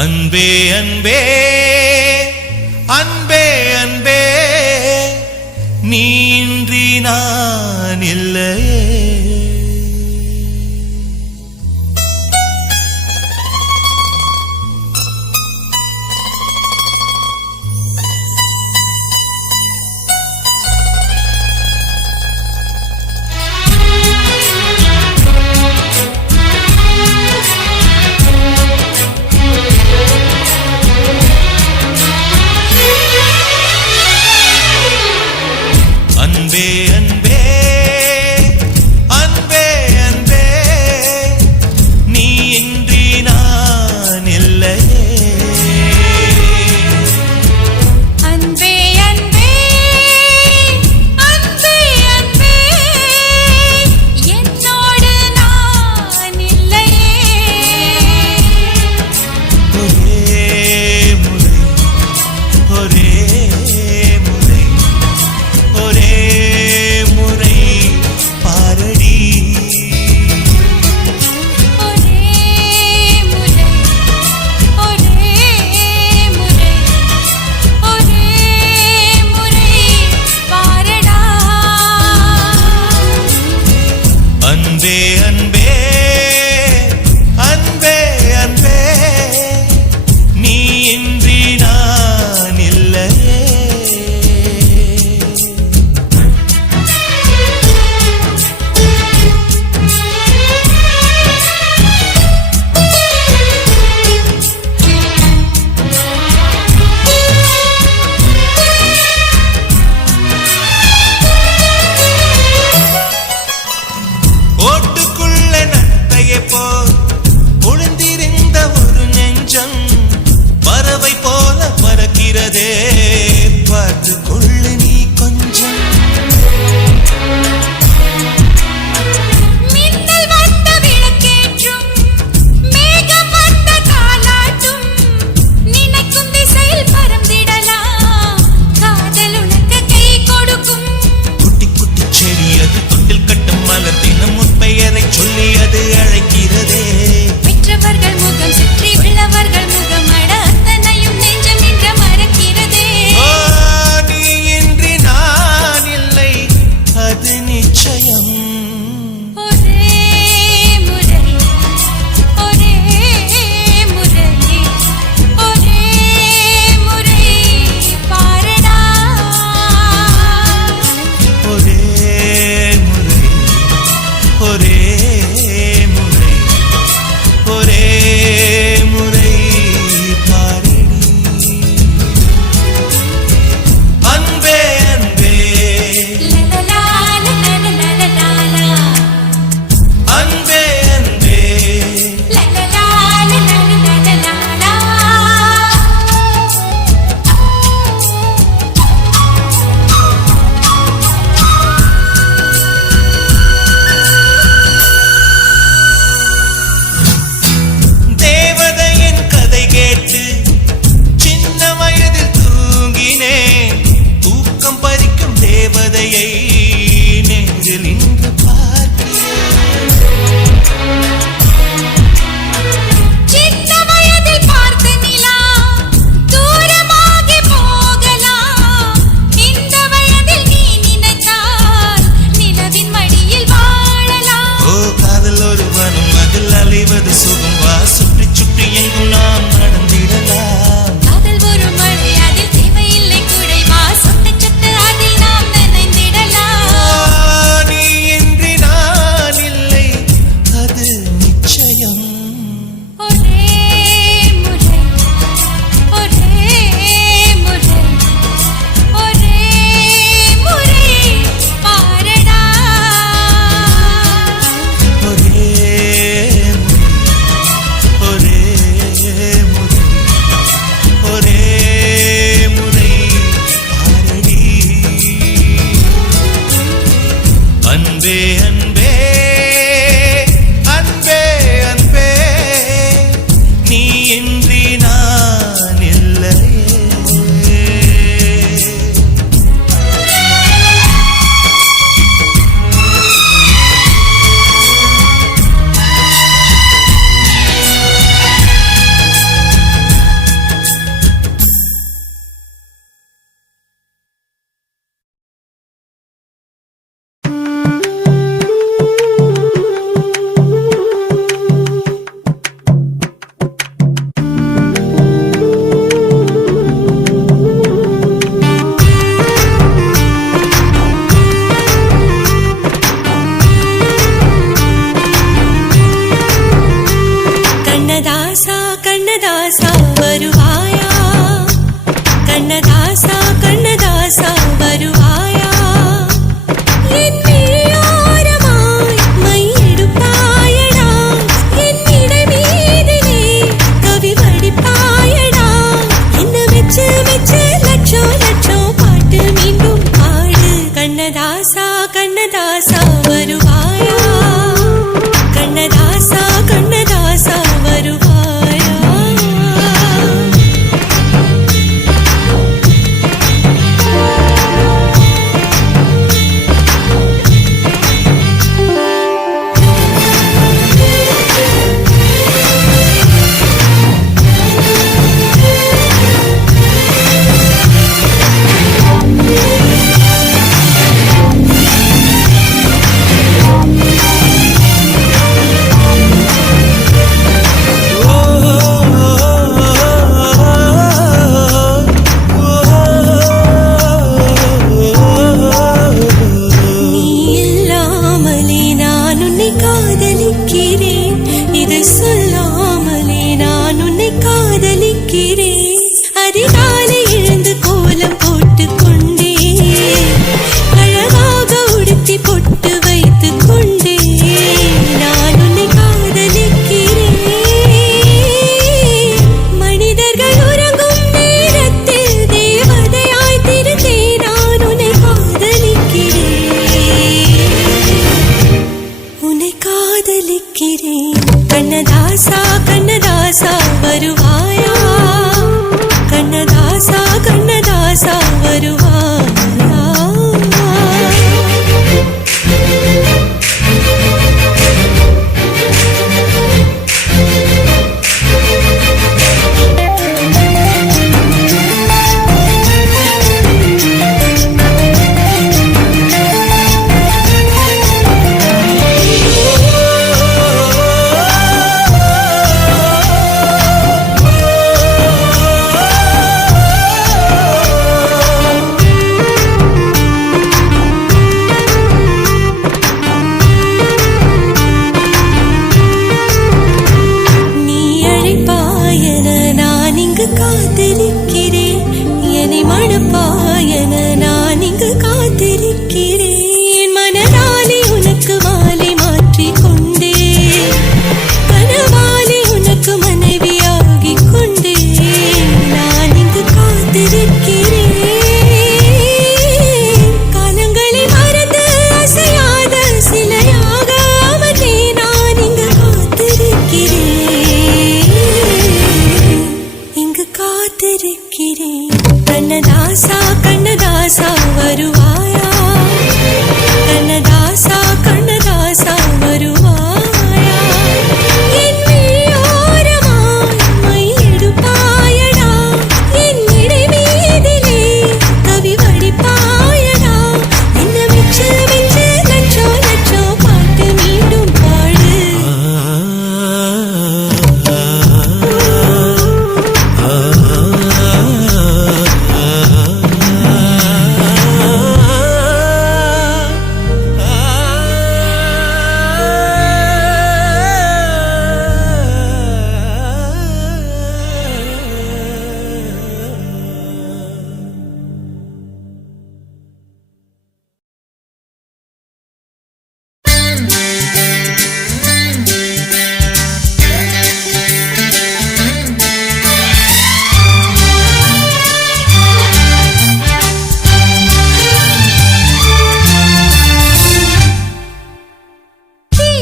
அன்பே அன்பே அன்பே அன்பே நீன்றி நான் இல்லையே. அன்பே அன்பே அன்பே அன்பே நீ இன்றி நான் இல்லையே. அன்பே அன்பே அன்பே அன்பே என்னோடு நான் இல்லையே. ஒரே முறை பாரடி. அன்பே அன்பே அன்பே அன்பே நீ இன்றி நான் இல்லையே. ஓட்டுக்குள்ள நத்தையை போல் ஒளிந்திருந்த ஒரு நெஞ்சம் பறவை போல பறக்கிறதே, பார்த்து கொள்ளு நீ கொஞ்சம். மின்னல் வந்த விளக்கேற்றும் மேகம் வந்த தாலாட்டும் நினைக்கும் திசையில் பறந்திடலாம், காதல் உனக்கு கை கொடுக்கும். குட்டி குட்டி செடி அது தொட்டில் கட்டும் மலர் தினம் முற்பெயரை சொல்லி அது அழைக்கிறதே. பெற்றவர்கள் முகம் சுற்றி உள்ளவர்கள் முகம் அட அத்தனையும் நெஞ்சம் நின்ற மறக்கிறதே. ஓ, நீ இன்றி நான் இல்லை அது நிச்சயம். ஒரே முறை ஒரே முறை ஒரே முறை பாரடா. ஒரே முறை ஒரே முறை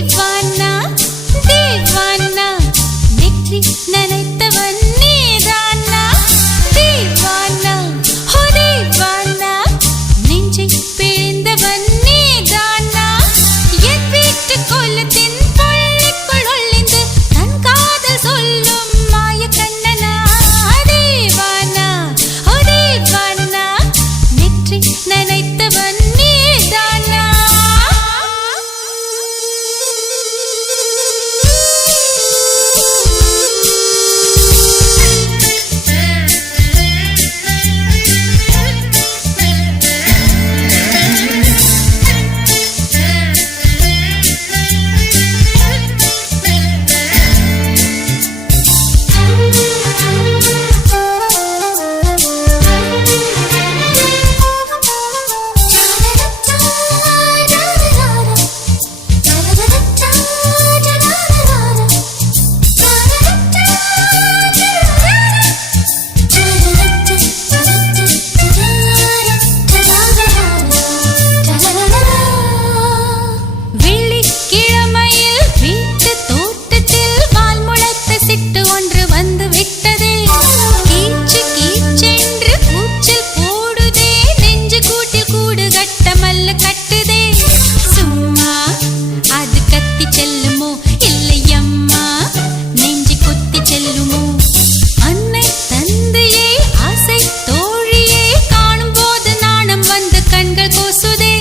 தீவானா தீவானா நெற்றி நனைத்தவன் நீதானா தீவானா ஹோ தீவானா நெஞ்சை பிழிந்தவன் நீதானா என் வீட்டு கோலத்தின் பள்ளிக்குள் ஒளிந்து தன் காதல் சொல்லும் மாய கண்ணனா தீவானா ஹோ தீவானா நெற்றி நனைத்தவன் நீதானா வெள்ளிக்கிழமையில் வீட்டு தோட்டத்தில் வால் முளைத்த சிட்டு ஒன்று வந்து விட்டதே கீச்சு கீச்சென்று கூச்சல் போடுதே நெஞ்சு கூட்டில் கூடு கட்ட மல்ல கட்டுதே சும்மா அது கத்தி செல்லுமோ இல்லையம்மா நெஞ்சு கொத்தி செல்லுமோ அன்னை தந்தையே ஆசை தோழியே காணும் போது நாணம் வந்து கண்கள் கூசுதே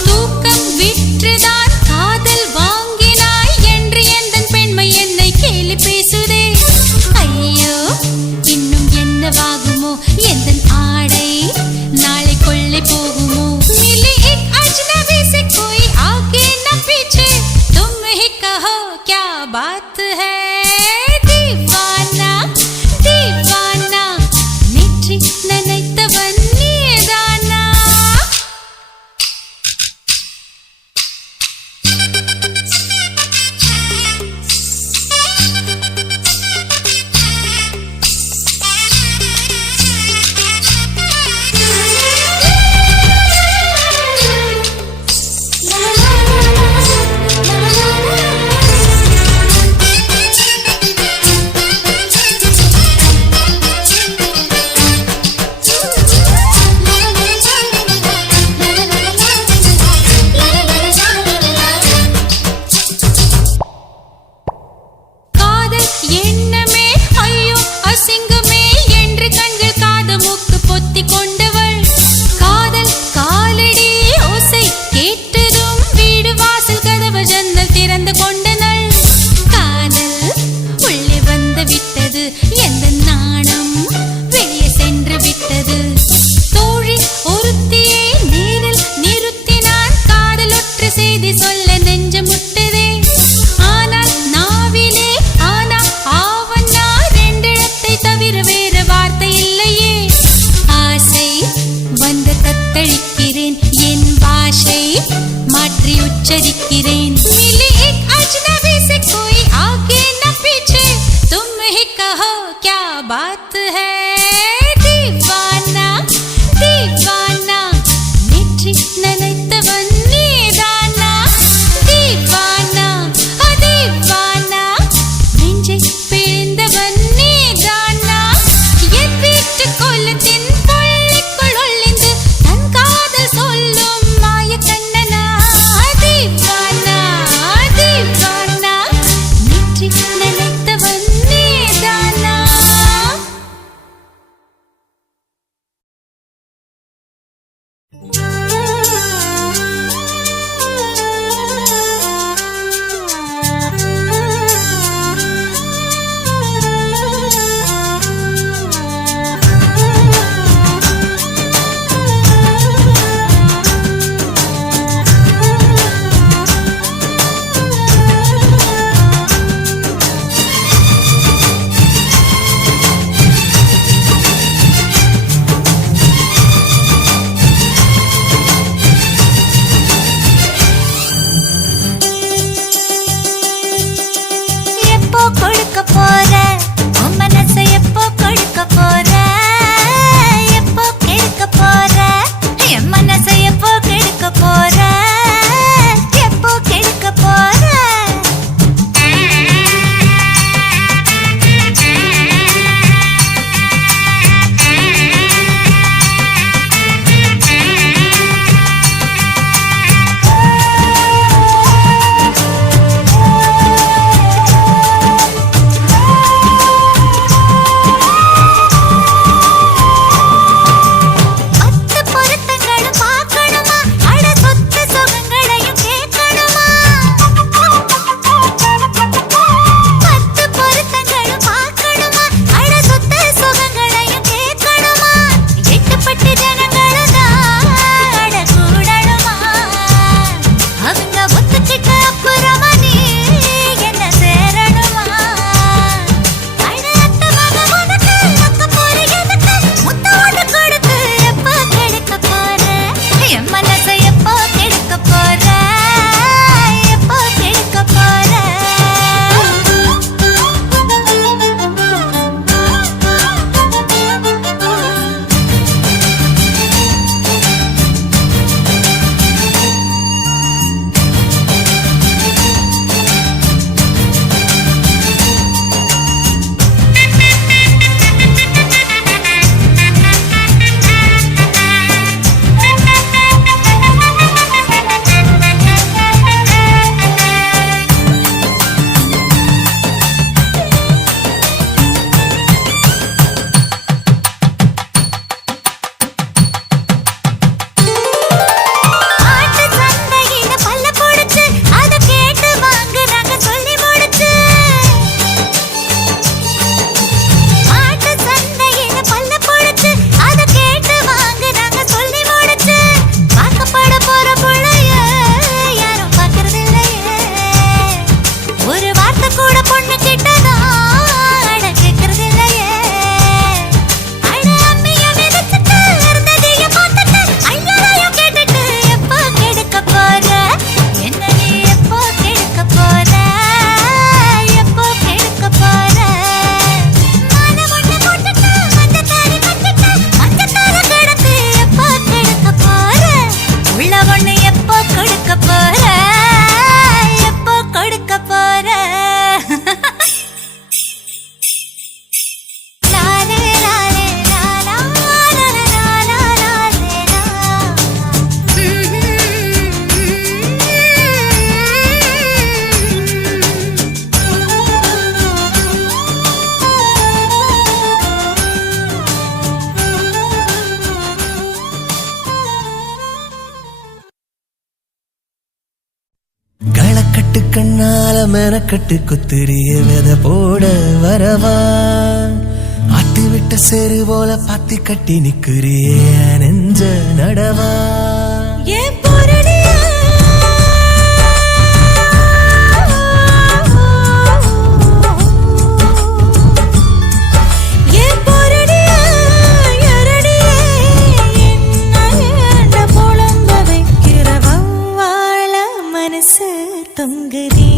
தூக்கம் விற்றுதான் காதல் வாங்கினாய் என்று எந்தன் பெண்மை என்னை கேலி பேசுதே ஐயோ இன்னும் என்னவாகுமோ எந்தன் ஆடை நாளை கொள்ளை போகுமோ मिली एक अजनबी से कोई आगे न पीछे तुम ही कहो क्या बात है दीवाना दीवाना நெற்றி நனைத்தவன் நீதானா காதல் எண்ணமே ஐயோ அசிங்கமே என்று கண்கள் காது மூக்கு பொத்தி கொண்டவள் காதல் காலடி ஓசை கேட்டதும் வீடு வாசல் கதவு ஜன்னல் திறந்து கொண்டனள் காதல் உள்ளே வந்து விட்டது எந்த நாணம் வெளியே சென்று விட்டது தோழி ஒருத்தியை நேரில் நிறுத்தினான் காதலொற்ற செய்தி சொல்ல நெஞ்சு முட்டுதே ஆனால் நாவிலே ஆனா ஆவன்னா ரெண்டிடத்தை தவிர வேறு வார்த்தை இல்லையே ஆசை வந்து தத்தளிக்கிறேன் என் பாஷை மாற்றி உச்சரிக்கிறேன் मिली एक अजनबी से कोई आगे न पीछे तुम ही कहो क्या बात है दीवाना दीवाना நெற்றி நனைத்தவன் நீதானா दीवाना दीवाना நெஞ்சை பிழிந்தவன் நீதானா என் வீட்டு கோலத்தின் பள்ளிக்குள் ஒளிந்து தன் காதல் சொல்லும் மாய கண்ணனா दीवाना கண்ணால மெனக்கட்டு குத்திரிய வித போட வரவா ஆத்தி விட்ட செரு போல பாத்தி கட்டி நிக்கிறிய நெஞ்ச நடவா ஏன் போரடியா ஏன் போரடியா யாரடியே என்ன புலம்ப வைக்கிற வவ்வாழ மனசு தொங்குதே